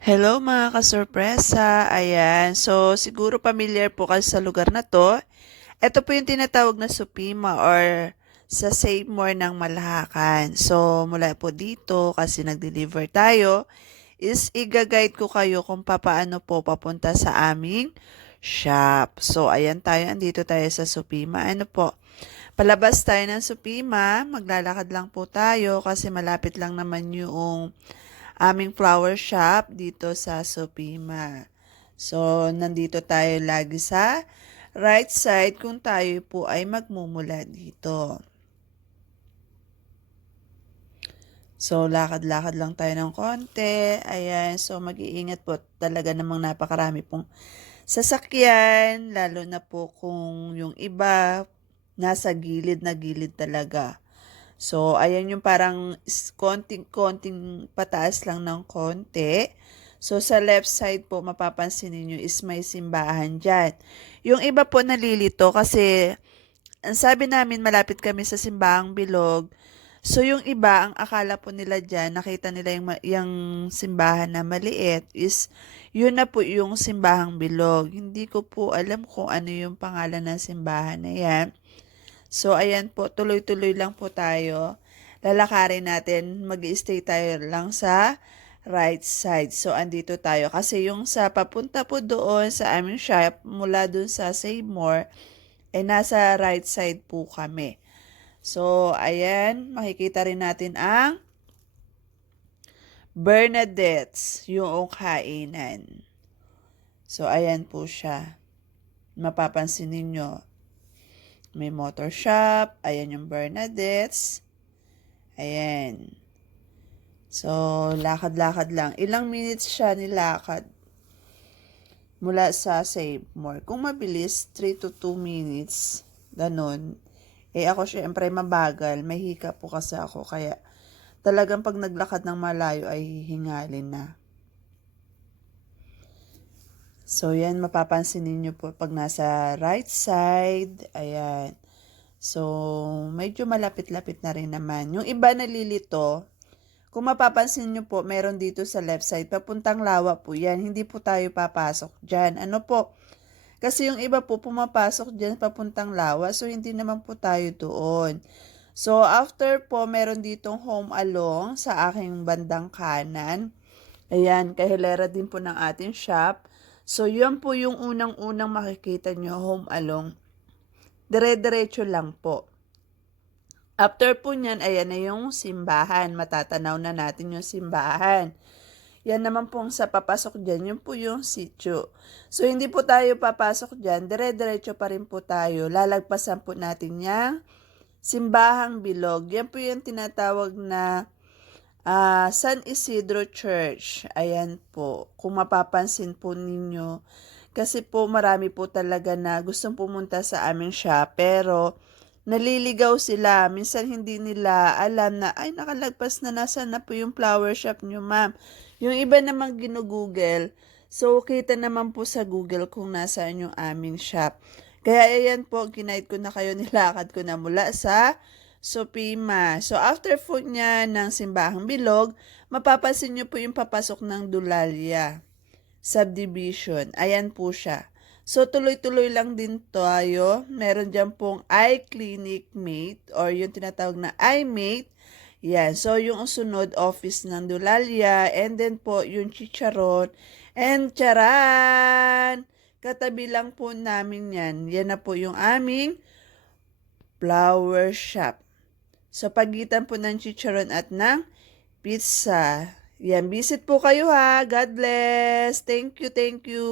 Hello mga kasorpresa! Ayan, so siguro familiar po kayo sa lugar na to. Ito po yung tinatawag na Supima or sa Save More ng Malahakan. So mula po dito kasi nag-deliver tayo is iga-guide ko kayo kung papaano po papunta sa aming shop. So ayan tayo, andito tayo sa Supima. Ano po? Palabas tayo ng Supima, maglalakad lang po tayo kasi malapit lang naman yung aming flower shop dito sa Sopima. So, nandito tayo lagi sa right side kung tayo po ay magmumula dito. So, lakad-lakad lang tayo ng konti. Ayan, so mag-iingat po talaga namang napakarami pong sasakyan, lalo na po kung yung iba nasa gilid na gilid talaga. So, ayan yung parang konting-konting pataas lang ng konti. So, sa left side po, mapapansin niyo is may simbahan dyan. Yung iba po nalilito kasi, ang sabi namin malapit kami sa simbahang bilog. So, yung iba, ang akala po nila dyan, nakita nila yung simbahan na maliit is, yun na po yung simbahang bilog. Hindi ko po alam kung ano yung pangalan ng simbahan na yan. So, ayan po, tuloy-tuloy lang po tayo. Lalakarin natin, mag-stay tayo lang sa right side. So, andito tayo. Kasi yung sa papunta po doon sa aming shop, mula doon sa Save More, ay nasa right side po kami. So, ayan, makikita rin natin ang Bernadette's, yung kainan. So, ayan po siya. Mapapansin ninyo, may motor shop, ayan yung Bernadette's. Ayan. So, lakad-lakad lang. Ilang minutes siya nilakad mula sa Save More. Kung mabilis, 3 to 2 minutes. Ganon. Eh ako syempre mabagal. May hika po kasi ako. Kaya talagang pag naglakad ng malayo ay hingalin na. So, yan mapapansin niyo po pag nasa right side. Ayan. So, medyo malapit-lapit na rin naman. Yung iba nalilito, kung mapapansin nyo po, meron dito sa left side, papuntang Lawa po yan. Hindi po tayo papasok dyan. Ano po? Kasi yung iba po pumapasok dyan papuntang Lawa, so hindi naman po tayo doon. So, after po, meron ditong Home Along sa aking bandang kanan. Ayan, kahilera din po ng ating shop. So, yun po yung unang-unang makikita nyo, Home Along. Dire-diretso lang po. After po nyan, ayan na yung simbahan. Matatanaw na natin yung simbahan. Yan naman pong sa papasok dyan, yun po yung sitio. So, hindi po tayo papasok dyan. Dire-diretso pa rin po tayo. Lalagpasan po natin yung simbahang bilog. Yan po yung tinatawag na San Isidro Church. Ayan po. Kung mapapansin po ninyo. Kasi po marami po talaga na gustong pumunta sa aming shop. Pero naliligaw sila. Minsan hindi nila alam na, ay nakalagpas na, nasaan na po yung flower shop nyo, ma'am. Yung iba namang ginugoogle. So, kita naman po sa Google kung nasaan yung aming shop. Kaya ayan po, ginight ko na kayo, nilakad ko na mula sa Sopima. So, after po niya ng Simbahang Bilog, mapapansin nyo po yung papasok ng Dulalia subdivision. Ayan po siya. So, tuloy-tuloy lang din tayo. Meron dyan pong eye clinic mate or yung tinatawag na eye mate. Yan. So, yung sunod office ng Dulalia and then po yung chicharon and charan! Katabi lang po namin yan. Yan na po yung aming flower shop. So, pagitan po ng chicharon at ng pizza. Yan, visit po kayo ha. God bless. Thank you, thank you.